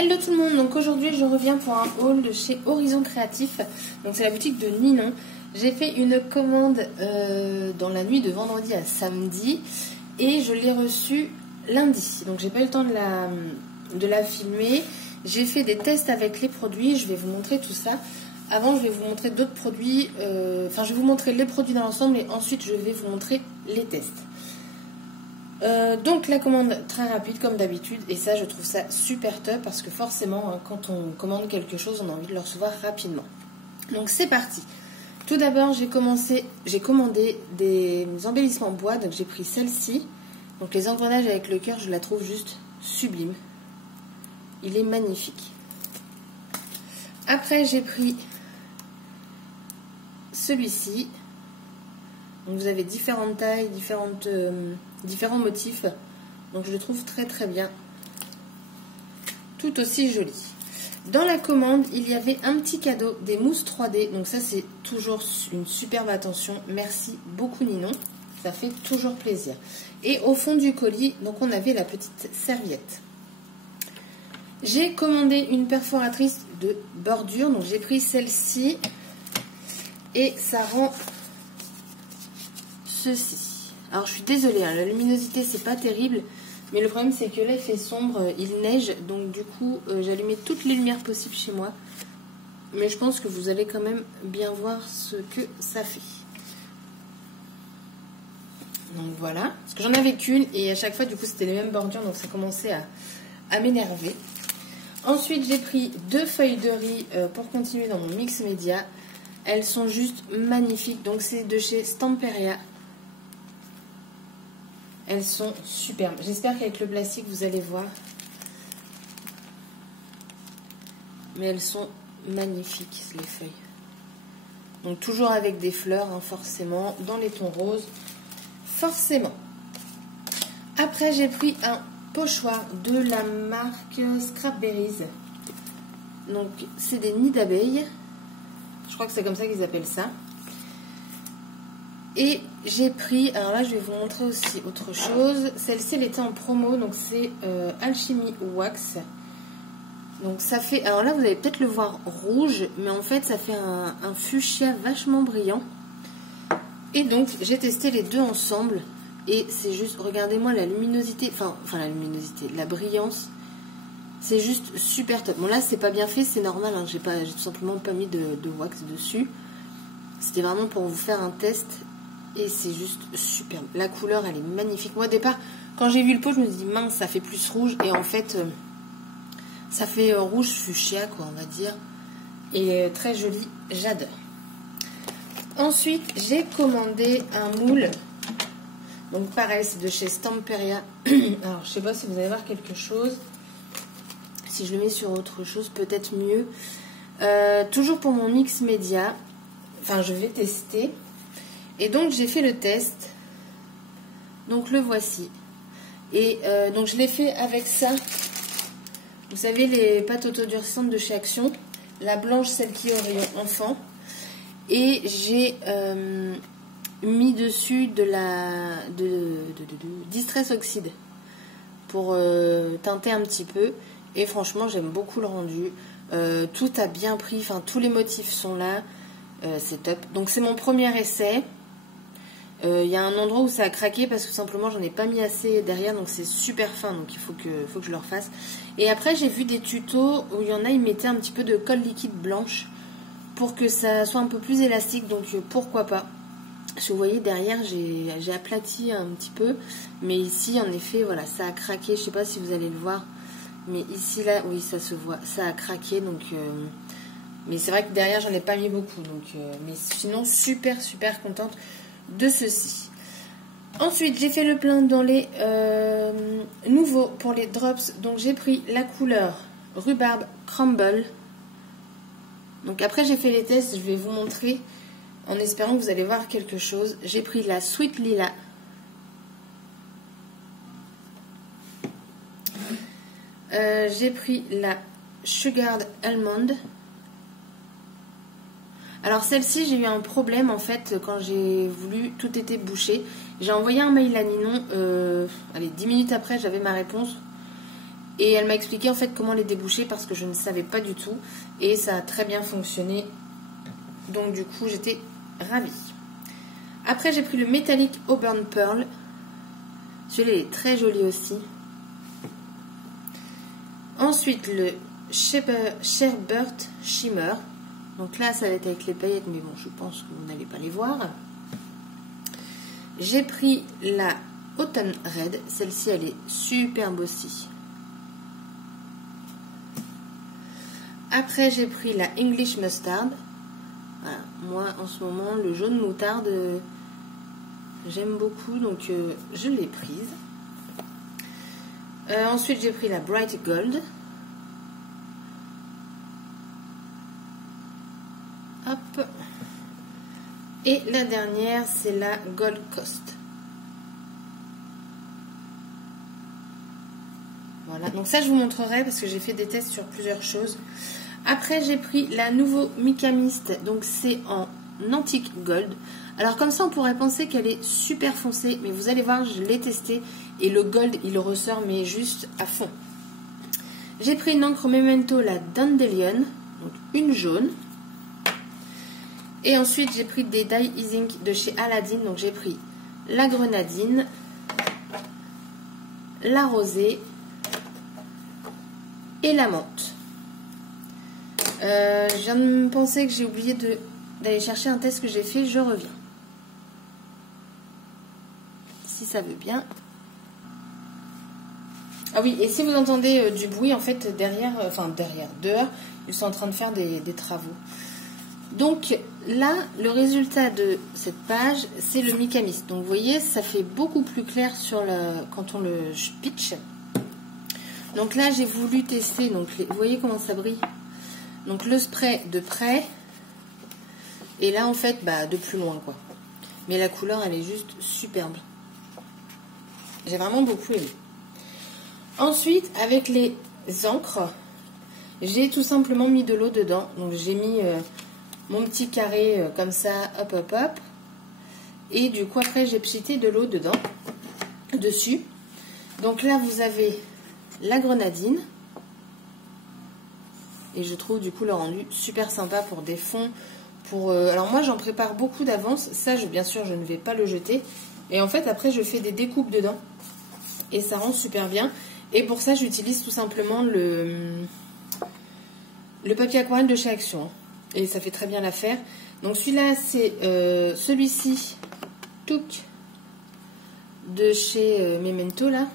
Hello tout le monde, donc aujourd'hui je reviens pour un haul de chez Horizon Créatif. Donc c'est la boutique de Ninon. J'ai fait une commande dans la nuit de vendredi à samedi et je l'ai reçue lundi. Donc j'ai pas eu le temps de la filmer. J'ai fait des tests avec les produits, je vais vous montrer tout ça. Avant je vais vous montrer d'autres produits, je vais vous montrer les produits dans l'ensemble et ensuite je vais vous montrer les tests. Donc la commande très rapide comme d'habitude et ça je trouve ça super top parce que forcément hein, quand on commande quelque chose on a envie de le recevoir rapidement. Donc c'est parti. Tout d'abord j'ai commandé des embellissements bois, donc j'ai pris celle-ci. Donc les engrenages avec le cœur, je la trouve juste sublime. Il est magnifique. Après j'ai pris celui-ci. Donc vous avez différentes tailles, différents motifs. Donc je le trouve très très bien. Tout aussi joli. Dans la commande, il y avait un petit cadeau, des mousses 3D. Donc ça c'est toujours une superbe attention. Merci beaucoup Ninon. Ça fait toujours plaisir. Et au fond du colis, donc on avait la petite serviette. J'ai commandé une perforatrice de bordure. Donc j'ai pris celle-ci. Et ça rend ceci. Alors je suis désolée, hein, la luminosité c'est pas terrible, mais le problème c'est que là il fait sombre, il neige, donc du coup j'ai allumé toutes les lumières possibles chez moi. Mais je pense que vous allez quand même bien voir ce que ça fait. Donc voilà, parce que j'en avais qu'une et à chaque fois du coup c'était les mêmes bordures, donc ça commençait à m'énerver. Ensuite j'ai pris 2 feuilles de riz pour continuer dans mon mix média. Elles sont juste magnifiques, donc c'est de chez Stamperia. Elles sont superbes. J'espère qu'avec le plastique, vous allez voir. Mais elles sont magnifiques, les feuilles. Donc toujours avec des fleurs, hein, forcément. Dans les tons roses, forcément. Après, j'ai pris un pochoir de la marque Scrapberries. Donc, c'est des nids d'abeilles. Je crois que c'est comme ça qu'ils appellent ça. Et j'ai pris, alors là je vais vous montrer aussi autre chose. Celle-ci elle était en promo, donc c'est Alchemy Wax. Donc ça fait, alors là vous allez peut-être le voir rouge, mais en fait ça fait un fuchsia vachement brillant. Et donc j'ai testé les deux ensemble. Et c'est juste, regardez-moi la luminosité, enfin la luminosité, la brillance. C'est juste super top. Bon là c'est pas bien fait, c'est normal, hein, j'ai tout simplement pas mis de wax dessus. C'était vraiment pour vous faire un test. Et c'est juste superbe. La couleur, elle est magnifique. Moi, au départ, quand j'ai vu le pot, je me suis dit, mince, ça fait plus rouge. Et en fait, ça fait rouge fuchsia, quoi, on va dire. Et très joli, j'adore. Ensuite, j'ai commandé un moule. Donc, pareil, c'est de chez Stamperia. Alors, je sais pas si vous allez voir quelque chose. Si je le mets sur autre chose, peut-être mieux. Toujours pour mon mix média. Enfin, je vais tester. Et donc j'ai fait le test, donc le voici. Et donc je l'ai fait avec ça, vous savez les pâtes autodurcissantes de chez Action, la blanche, celle qui est au rayon enfant. Et j'ai mis dessus de Distress Oxide pour teinter un petit peu. Et franchement j'aime beaucoup le rendu, tout a bien pris, enfin tous les motifs sont là, c'est top. Donc c'est mon premier essai. Il y a un endroit où ça a craqué parce que simplement j'en ai pas mis assez derrière, donc c'est super fin, donc il faut que je le refasse. Et après j'ai vu des tutos où il y en a, ils mettaient un petit peu de colle liquide blanche pour que ça soit un peu plus élastique, donc pourquoi pas. Si vous voyez derrière j'ai aplati un petit peu, mais ici en effet voilà ça a craqué, je sais pas si vous allez le voir, mais ici là oui ça se voit, ça a craqué, donc mais c'est vrai que derrière j'en ai pas mis beaucoup, donc mais sinon super contente de ceci. Ensuite j'ai fait le plein dans les nouveaux pour les drops, donc j'ai pris la couleur rhubarbe crumble. Donc après j'ai fait les tests, je vais vous montrer en espérant que vous allez voir quelque chose. J'ai pris la sweet lila, j'ai pris la sugared almond. Alors celle-ci, j'ai eu un problème en fait quand j'ai voulu, tout était bouché. J'ai envoyé un mail à Ninon, allez 10 minutes après j'avais ma réponse. Et elle m'a expliqué en fait comment les déboucher parce que je ne savais pas du tout. Et ça a très bien fonctionné. Donc du coup j'étais ravie. Après j'ai pris le Metallic Auburn Pearl. Celui-là est très joli aussi. Ensuite le Sherbert Shimmer. Donc là ça va être avec les paillettes mais bon je pense que vous n'allez pas les voir. J'ai pris la Autumn Red. Celle-ci elle est superbe aussi. Après, j'ai pris la English Mustard. Voilà. Moi, en ce moment, le jaune moutarde, j'aime beaucoup, donc je l'ai prise. Ensuite, j'ai pris la Bright Gold. Hop. Et la dernière, c'est la Gold Coast. Voilà, donc ça, je vous montrerai parce que j'ai fait des tests sur plusieurs choses. Après, j'ai pris la nouveau Mica Mist, donc c'est en Antique Gold. Alors comme ça, on pourrait penser qu'elle est super foncée, mais vous allez voir, je l'ai testé et le gold, il ressort, mais juste à fond. J'ai pris une encre Memento, la Dandelion, donc une jaune. Et ensuite, j'ai pris des Die Ink de chez Aladdin, donc j'ai pris la grenadine, la rosée et la menthe. Je viens de me penser que j'ai oublié d'aller chercher un test que j'ai fait, je reviens. Si ça veut bien. Ah oui, et si vous entendez du bruit, en fait, dehors, ils sont en train de faire des travaux. Donc là, le résultat de cette page, c'est le Mica Mist. Donc vous voyez, ça fait beaucoup plus clair quand on le pitch. Donc là, j'ai voulu tester, donc vous voyez comment ça brille. Donc le spray de près et là en fait de plus loin quoi. Mais la couleur elle est juste superbe. J'ai vraiment beaucoup aimé. Ensuite avec les encres, j'ai tout simplement mis de l'eau dedans. Donc j'ai mis mon petit carré comme ça, hop hop hop. Et du coup après j'ai pchité de l'eau dessus. Donc là vous avez la grenadine. Et je trouve du coup le rendu super sympa pour des fonds. Alors moi j'en prépare beaucoup d'avance. Ça bien sûr je ne vais pas le jeter. Et en fait après je fais des découpes dedans. Et ça rend super bien. Et pour ça j'utilise tout simplement le papier aquarelle de chez Action. Et ça fait très bien l'affaire. Donc celui-là c'est celui-ci Touk de chez Memento là.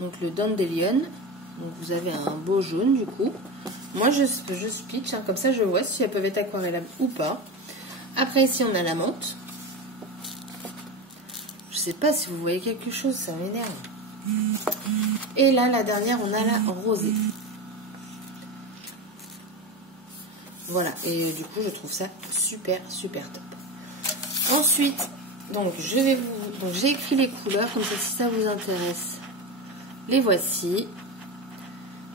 Donc le Dandelion. Donc vous avez un beau jaune du coup. Moi je pitch, comme ça je vois si elles peuvent être aquarellables ou pas. Après ici on a la menthe. Je sais pas si vous voyez quelque chose, ça m'énerve. Et là la dernière on a la rosée. Voilà, et du coup je trouve ça super top. Ensuite, donc j'ai écrit les couleurs, comme ça si ça vous intéresse. Les voici.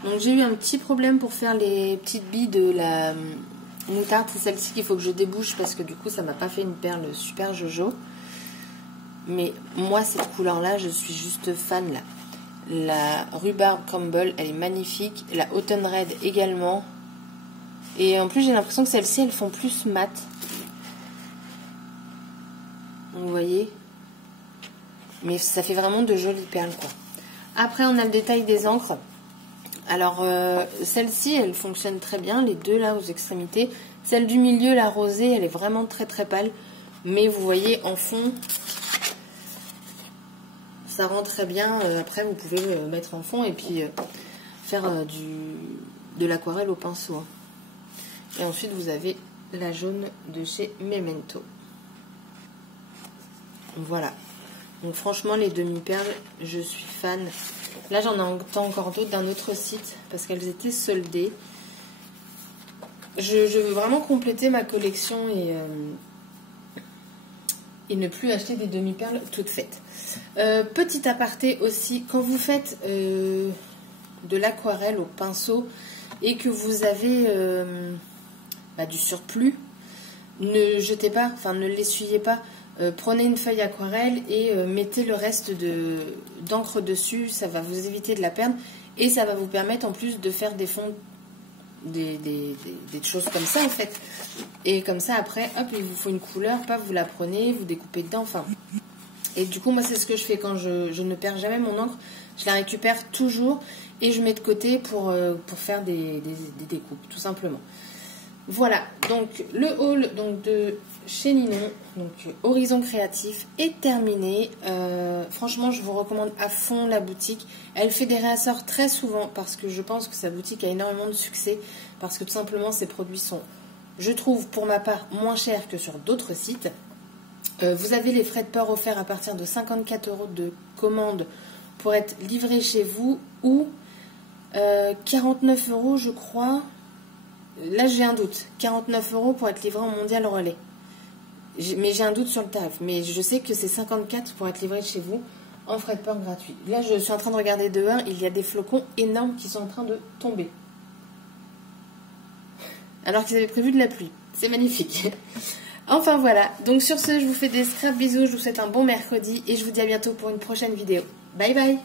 Donc j'ai eu un petit problème pour faire les petites billes de la moutarde. C'est celle-ci qu'il faut que je débouche parce que du coup ça m'a pas fait une perle super jojo. Mais moi cette couleur là je suis juste fan là. La Rhubarb Crumble elle est magnifique. La Autumn Red également. Et en plus j'ai l'impression que celles-ci elles font plus mat. Vous voyez. Mais ça fait vraiment de jolies perles quoi. Après on a le détail des encres. Alors, celle-ci, elle fonctionne très bien, les deux là aux extrémités. Celle du milieu, la rosée, elle est vraiment très pâle. Mais vous voyez, en fond, ça rend très bien. Après, vous pouvez le mettre en fond et puis faire de l'aquarelle au pinceau. Hein. Et ensuite, vous avez la jaune de chez Memento. Voilà. Donc franchement, les demi-perles, je suis fan. Là, j'en ai encore d'autres d'un autre site parce qu'elles étaient soldées. Je veux vraiment compléter ma collection et ne plus acheter des demi-perles toutes faites. Petit aparté aussi, quand vous faites de l'aquarelle au pinceau et que vous avez du surplus, ne jetez pas, enfin ne l'essuyez pas. Prenez une feuille aquarelle et mettez le reste d'encre dessus, ça va vous éviter de la perdre. Et ça va vous permettre en plus de faire des fonds, des choses comme ça en fait. Et comme ça après, hop, il vous faut une couleur, paf, vous la prenez, vous découpez dedans, enfin. Et du coup, moi c'est ce que je fais quand je ne perds jamais mon encre. Je la récupère toujours et je mets de côté pour faire des découpes, tout simplement. Voilà, donc le haul donc, de chez Ninon, donc Horizon Créatif, est terminé. Franchement, je vous recommande à fond la boutique. Elle fait des réassorts très souvent parce que je pense que sa boutique a énormément de succès. Parce que tout simplement, ses produits sont, je trouve, pour ma part, moins chers que sur d'autres sites. Vous avez les frais de port offerts à partir de 54 € de commande pour être livré chez vous ou 49 € je crois. Là, j'ai un doute. 49 € pour être livré en mondial relais. Mais j'ai un doute sur le tarif. Mais je sais que c'est 54 pour être livré chez vous en frais de port gratuit. Là, je suis en train de regarder dehors. Il y a des flocons énormes qui sont en train de tomber. Alors qu'ils avaient prévu de la pluie. C'est magnifique. Enfin, voilà. Donc, sur ce, je vous fais des scraps bisous. Je vous souhaite un bon mercredi. Et je vous dis à bientôt pour une prochaine vidéo. Bye bye.